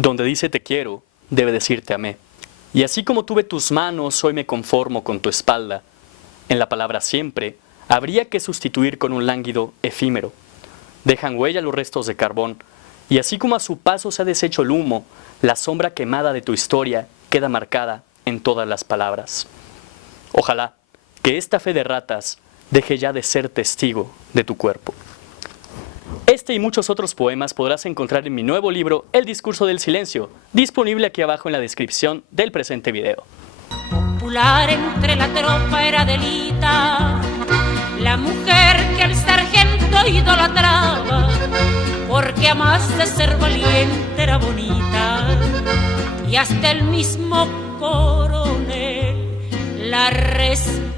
Donde dice te quiero, debe decir te amé. Y así como tuve tus manos, hoy me conformo con tu espalda. En la palabra siempre, habría que sustituir con un lánguido efímero. Dejan huella los restos de carbón, y así como a su paso se ha deshecho el humo, la sombra quemada de tu historia queda marcada en todas las palabras. Ojalá que esta fe de ratas deje ya de ser testigo de tu cuerpo. Este y muchos otros poemas podrás encontrar en mi nuevo libro, El discurso del silencio, disponible aquí abajo en la descripción del presente video. Popular entre la tropa era Adelita, la mujer que el sargento idolatraba, porque a más de ser valiente era bonita, y hasta el mismo coronel la respetaba.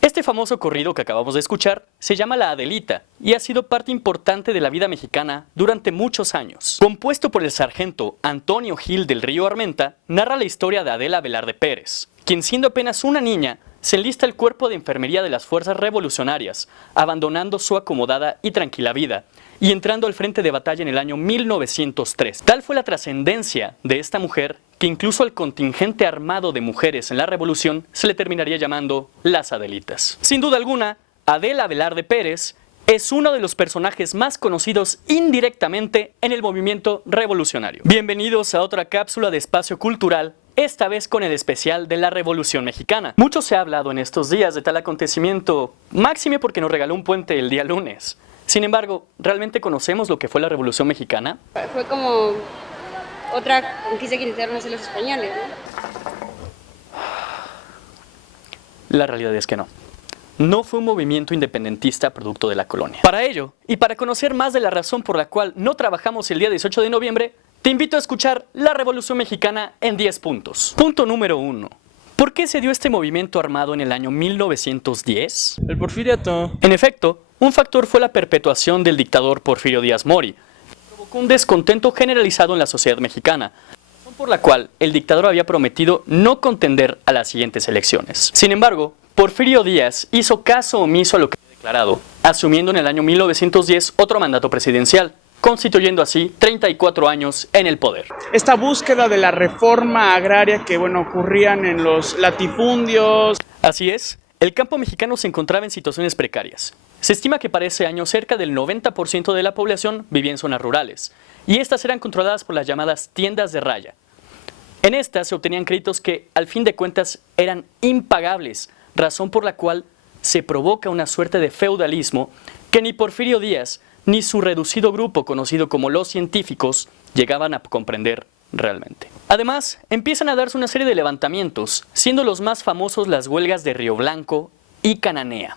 Este famoso corrido que acabamos de escuchar se llama La Adelita y ha sido parte importante de la vida mexicana durante muchos años. Compuesto por el sargento Antonio Gil del Río Armenta, narra la historia de Adela Velarde Pérez, quien siendo apenas una niña se enlista al cuerpo de enfermería de las fuerzas revolucionarias, abandonando su acomodada y tranquila vida y entrando al frente de batalla en el año 1903. Tal fue la trascendencia de esta mujer que incluso al contingente armado de mujeres en la revolución se le terminaría llamando las Adelitas. Sin duda alguna, Adela Velarde Pérez es uno de los personajes más conocidos indirectamente en el movimiento revolucionario. Bienvenidos a otra cápsula de Espacio Cultural, esta vez con el especial de la Revolución Mexicana. Mucho se ha hablado en estos días de tal acontecimiento, máxime porque nos regaló un puente el día lunes. Sin embargo, ¿realmente conocemos lo que fue la Revolución Mexicana? Fue como otra conquista que intentaron hacer los españoles, ¿no? La realidad es que no. No fue un movimiento independentista producto de la colonia. Para ello, y para conocer más de la razón por la cual no trabajamos el día 18 de noviembre, te invito a escuchar la Revolución Mexicana en 10 puntos. Punto número 1. ¿Por qué se dio este movimiento armado en el año 1910? El porfiriato. En efecto, un factor fue la perpetuación del dictador Porfirio Díaz Mori, que provocó un descontento generalizado en la sociedad mexicana, razón por la cual el dictador había prometido no contender a las siguientes elecciones. Sin embargo, Porfirio Díaz hizo caso omiso a lo que había declarado, asumiendo en el año 1910 otro mandato presidencial, constituyendo así 34 años en el poder. Esta búsqueda de la reforma agraria que, ocurrían en los latifundios. Así es, el campo mexicano se encontraba en situaciones precarias. Se estima que para ese año cerca del 90% de la población vivía en zonas rurales, y estas eran controladas por las llamadas tiendas de raya. En estas se obtenían créditos que, al fin de cuentas, eran impagables, razón por la cual se provoca una suerte de feudalismo que ni Porfirio Díaz ni su reducido grupo conocido como los científicos llegaban a comprender realmente. Además, empiezan a darse una serie de levantamientos, siendo los más famosos las huelgas de Río Blanco y Cananea,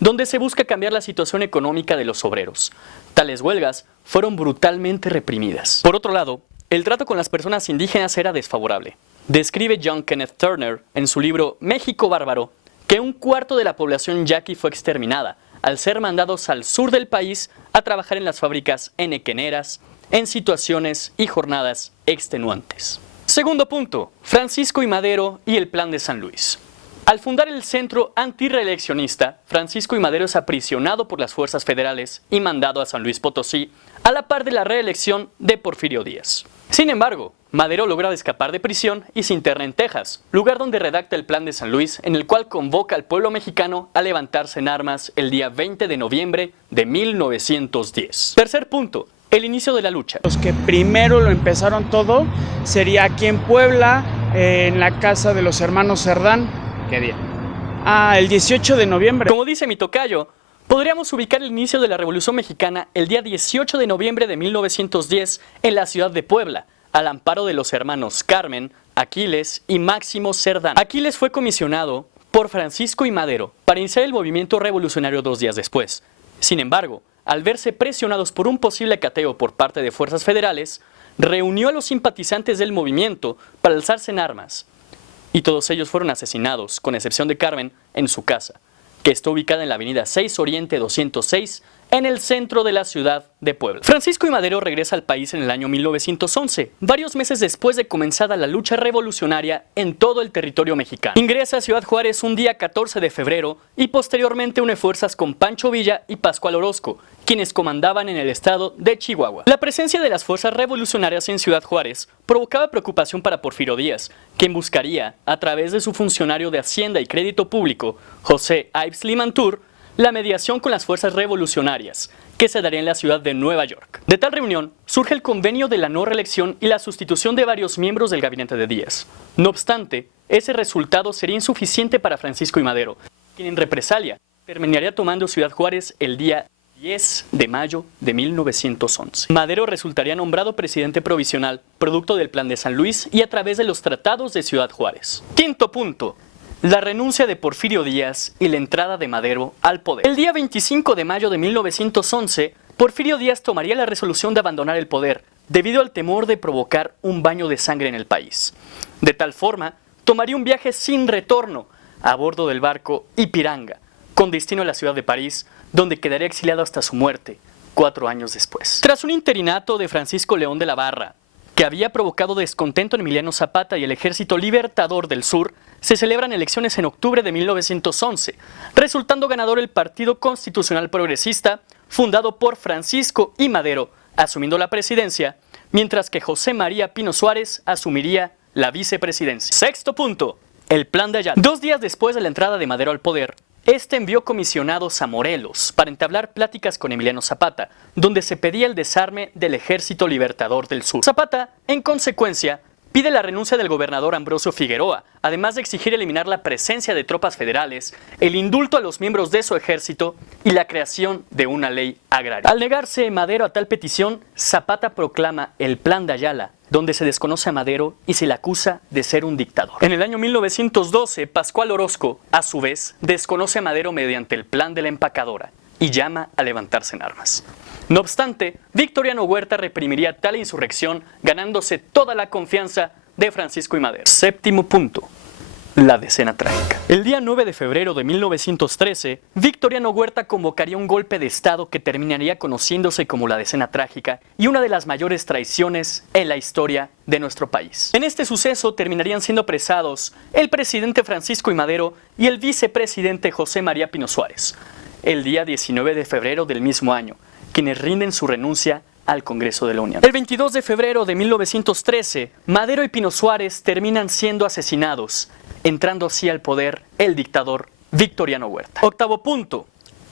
donde se busca cambiar la situación económica de los obreros. Tales huelgas fueron brutalmente reprimidas. Por otro lado, el trato con las personas indígenas era desfavorable. Describe John Kenneth Turner en su libro México Bárbaro que un cuarto de la población yaqui fue exterminada al ser mandados al sur del país a trabajar en las fábricas henequeneras en situaciones y jornadas extenuantes. Segundo punto, Francisco I. Madero y el Plan de San Luis. Al fundar el Centro Antirreeleccionista, Francisco I. Madero es aprisionado por las fuerzas federales y mandado a San Luis Potosí, a la par de la reelección de Porfirio Díaz. Sin embargo, Madero logra escapar de prisión y se interna en Texas, lugar donde redacta el Plan de San Luis, en el cual convoca al pueblo mexicano a levantarse en armas el día 20 de noviembre de 1910. Tercer punto, el inicio de la lucha. Los que primero lo empezaron todo sería aquí en Puebla, en la casa de los hermanos Cerdán. ¿Qué día? El 18 de noviembre. Como dice mi tocayo, podríamos ubicar el inicio de la Revolución Mexicana el día 18 de noviembre de 1910 en la ciudad de Puebla, al amparo de los hermanos Carmen, Aquiles y Máximo Cerdán. Aquiles fue comisionado por Francisco I. Madero para iniciar el movimiento revolucionario 2 días después. Sin embargo, al verse presionados por un posible cateo por parte de fuerzas federales, reunió a los simpatizantes del movimiento para alzarse en armas. Y todos ellos fueron asesinados, con excepción de Carmen, en su casa, que está ubicada en la avenida 6 Oriente 206, en el centro de la ciudad de Puebla. Francisco I. Madero regresa al país en el año 1911, varios meses después de comenzada la lucha revolucionaria en todo el territorio mexicano. Ingresa a Ciudad Juárez un día 14 de febrero y posteriormente une fuerzas con Pancho Villa y Pascual Orozco, quienes comandaban en el estado de Chihuahua. La presencia de las fuerzas revolucionarias en Ciudad Juárez provocaba preocupación para Porfirio Díaz, quien buscaría, a través de su funcionario de Hacienda y Crédito Público, José Ives Limantour, la mediación con las fuerzas revolucionarias, que se daría en la ciudad de Nueva York. De tal reunión, surge el convenio de la no reelección y la sustitución de varios miembros del gabinete de Díaz. No obstante, ese resultado sería insuficiente para Francisco I. Madero, quien en represalia terminaría tomando Ciudad Juárez el día 10 de mayo de 1911. Madero resultaría nombrado presidente provisional, producto del Plan de San Luis y a través de los tratados de Ciudad Juárez. Quinto punto. La renuncia de Porfirio Díaz y la entrada de Madero al poder. El día 25 de mayo de 1911, Porfirio Díaz tomaría la resolución de abandonar el poder debido al temor de provocar un baño de sangre en el país. De tal forma, tomaría un viaje sin retorno a bordo del barco Ipiranga, con destino a la ciudad de París, donde quedaría exiliado hasta su muerte, 4 años después. Tras un interinato de Francisco León de la Barra, que había provocado descontento en Emiliano Zapata y el Ejército Libertador del Sur, se celebran elecciones en octubre de 1911, resultando ganador el Partido Constitucional Progresista, fundado por Francisco I. Madero, asumiendo la presidencia, mientras que José María Pino Suárez asumiría la vicepresidencia. Sexto punto, el Plan de Ayala. 2 días después de la entrada de Madero al poder, este envió comisionados a Morelos para entablar pláticas con Emiliano Zapata, donde se pedía el desarme del Ejército Libertador del Sur. Zapata, en consecuencia, pide la renuncia del gobernador Ambrosio Figueroa, además de exigir eliminar la presencia de tropas federales, el indulto a los miembros de su ejército y la creación de una ley agraria. Al negarse Madero a tal petición, Zapata proclama el Plan de Ayala, donde se desconoce a Madero y se le acusa de ser un dictador. En el año 1912, Pascual Orozco, a su vez, desconoce a Madero mediante el Plan de la Empacadora y llama a levantarse en armas. No obstante, Victoriano Huerta reprimiría tal insurrección, ganándose toda la confianza de Francisco I. Madero. Séptimo punto. La decena trágica. El día 9 de febrero de 1913, Victoriano Huerta convocaría un golpe de Estado que terminaría conociéndose como la decena trágica y una de las mayores traiciones en la historia de nuestro país. En este suceso terminarían siendo apresados el presidente Francisco I. Madero y el vicepresidente José María Pino Suárez, el día 19 de febrero del mismo año, quienes rinden su renuncia al Congreso de la Unión. El 22 de febrero de 1913, Madero y Pino Suárez terminan siendo asesinados, entrando así al poder el dictador Victoriano Huerta. Octavo punto,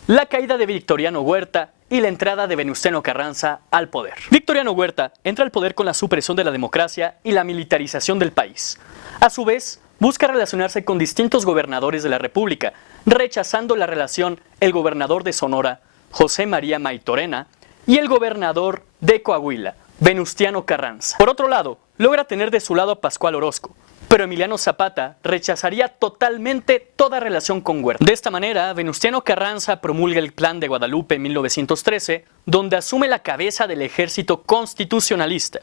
la caída de Victoriano Huerta y la entrada de Venustiano Carranza al poder. Victoriano Huerta entra al poder con la supresión de la democracia y la militarización del país. A su vez, busca relacionarse con distintos gobernadores de la República, rechazando la relación el gobernador de Sonora, José María Maytorena, y el gobernador de Coahuila, Venustiano Carranza. Por otro lado, logra tener de su lado a Pascual Orozco, pero Emiliano Zapata rechazaría totalmente toda relación con Huerta. De esta manera, Venustiano Carranza promulga el Plan de Guadalupe en 1913, donde asume la cabeza del ejército constitucionalista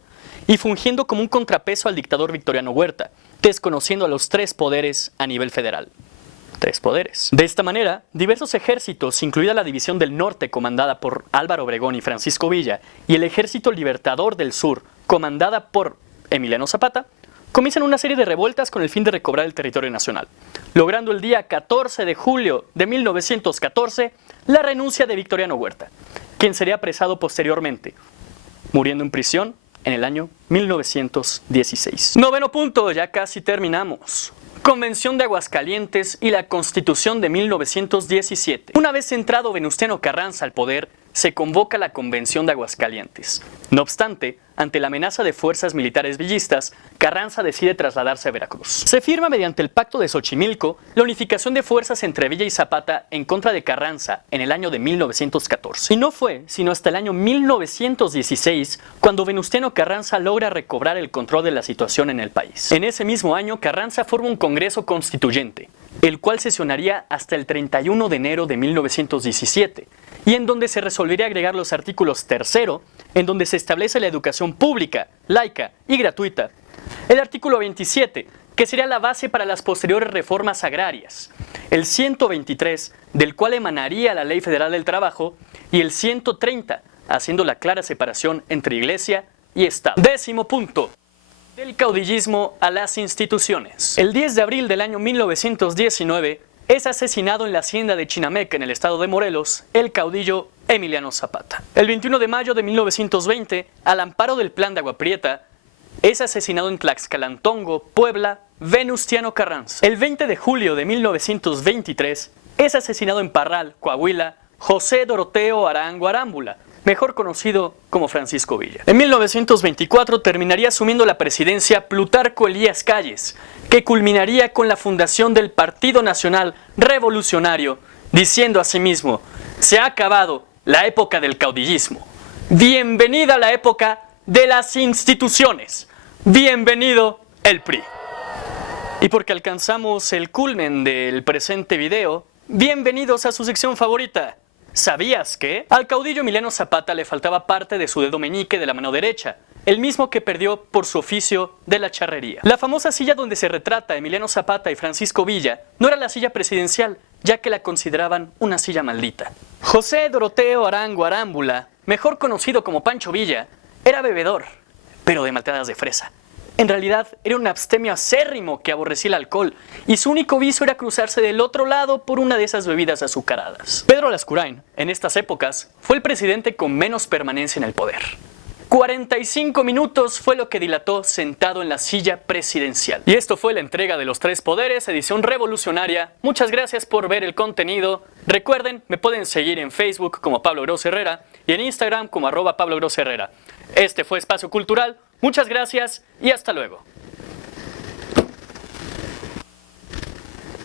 y fungiendo como un contrapeso al dictador Victoriano Huerta, desconociendo a los 3 poderes a nivel federal. 3 poderes. De esta manera, diversos ejércitos, incluida la División del Norte comandada por Álvaro Obregón y Francisco Villa, y el Ejército Libertador del Sur comandada por Emiliano Zapata, comienzan una serie de revueltas con el fin de recobrar el territorio nacional, logrando el día 14 de julio de 1914 la renuncia de Victoriano Huerta, quien sería apresado posteriormente, muriendo en prisión en el año 1916. Noveno punto, ya casi terminamos. Convención de Aguascalientes y la Constitución de 1917. Una vez entrado Venustiano Carranza al poder, se convoca la Convención de Aguascalientes. No obstante, ante la amenaza de fuerzas militares villistas, Carranza decide trasladarse a Veracruz. Se firma mediante el Pacto de Xochimilco la unificación de fuerzas entre Villa y Zapata en contra de Carranza en el año de 1914. Y no fue sino hasta el año 1916 cuando Venustiano Carranza logra recobrar el control de la situación en el país. En ese mismo año, Carranza forma un Congreso Constituyente, el cual sesionaría hasta el 31 de enero de 1917, y en donde se resolvería agregar los artículos 3º, en donde se establece la educación pública, laica y gratuita, el artículo 27, que sería la base para las posteriores reformas agrarias, el 123, del cual emanaría la Ley Federal del Trabajo, y el 130, haciendo la clara separación entre Iglesia y Estado. Décimo punto. Del caudillismo a las instituciones. El 10 de abril del año 1919 es asesinado en la hacienda de Chinameca, en el estado de Morelos, el caudillo Emiliano Zapata. El 21 de mayo de 1920, al amparo del Plan de Agua Prieta, es asesinado en Tlaxcalantongo, Puebla, Venustiano Carranza. El 20 de julio de 1923, es asesinado en Parral, Coahuila, José Doroteo Arango Arámbula, mejor conocido como Francisco Villa. En 1924 terminaría asumiendo la presidencia Plutarco Elías Calles, que culminaría con la fundación del Partido Nacional Revolucionario, diciendo asimismo: se ha acabado la época del caudillismo. Bienvenida a la época de las instituciones. Bienvenido el PRI. Y porque alcanzamos el culmen del presente video, bienvenidos a su sección favorita. ¿Sabías que? Al caudillo Emiliano Zapata le faltaba parte de su dedo meñique de la mano derecha, el mismo que perdió por su oficio de la charrería. La famosa silla donde se retrata Emiliano Zapata y Francisco Villa no era la silla presidencial, ya que la consideraban una silla maldita. José Doroteo Arango Arámbula, mejor conocido como Pancho Villa, era bebedor, pero de malteadas de fresa. En realidad, era un abstemio acérrimo que aborrecía el alcohol, y su único vicio era cruzarse del otro lado por una de esas bebidas azucaradas. Pedro Lascurain, en estas épocas, fue el presidente con menos permanencia en el poder. 45 minutos fue lo que dilató sentado en la silla presidencial. Y esto fue la entrega de Los Tres Poderes, edición revolucionaria. Muchas gracias por ver el contenido. Recuerden, me pueden seguir en Facebook como Pablo Gros Herrera y en Instagram como @PabloGrosHerrera. Este fue Espacio Cultural. Muchas gracias y hasta luego.